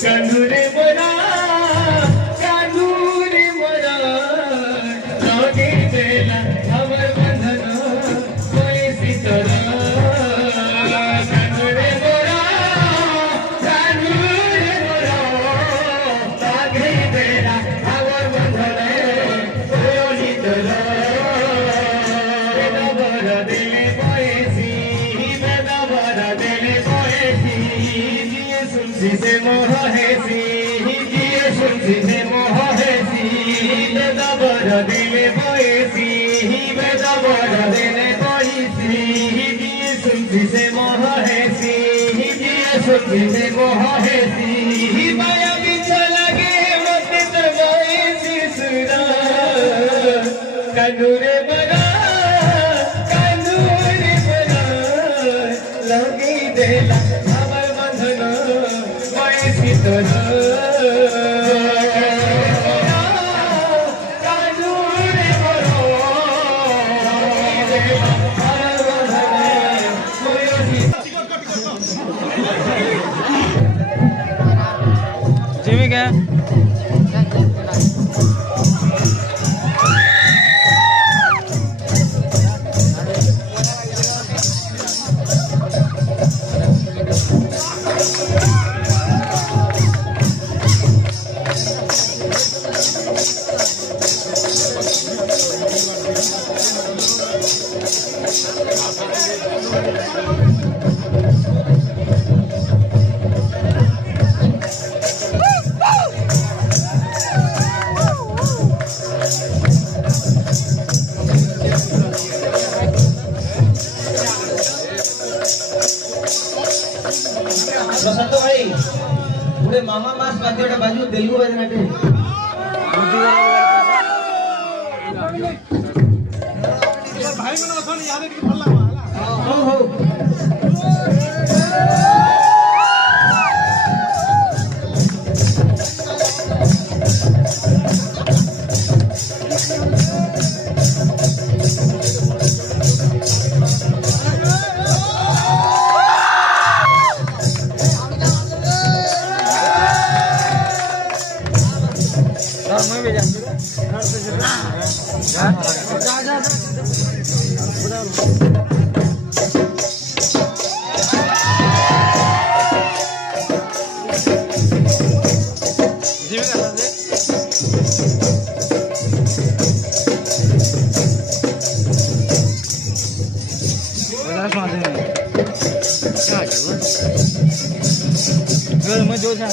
कानूरे बना लगे देला हमर बंधन कोई सीतरा कानूरे बना लगे देला हमर बंधन कोई सीतरा बेदबर दिले पैसी बेदबर दिले पैसी जिए सुनसी से मोह हेसी जिए सुनसी से मोह हेसी बेदबर दिले पैसी बेदबर दिले पैसी जिए सुनसी से मोह हेसी जिए सुनसी से मोह हेसी माया बिच लगे मते तो पैसी सुना कानूरे बना लगे देला हमर बंधन पैसी तोरा कानूरे बना हमर बंधन पैसी जिमी क्या बसंत भाई पुढे मामा मास बाजूला बाजू तेलुगू वाजनाटे भाई मन असं याद की फल्ला हो हो मैं भी जाऊंगा जा जा मैं जो जा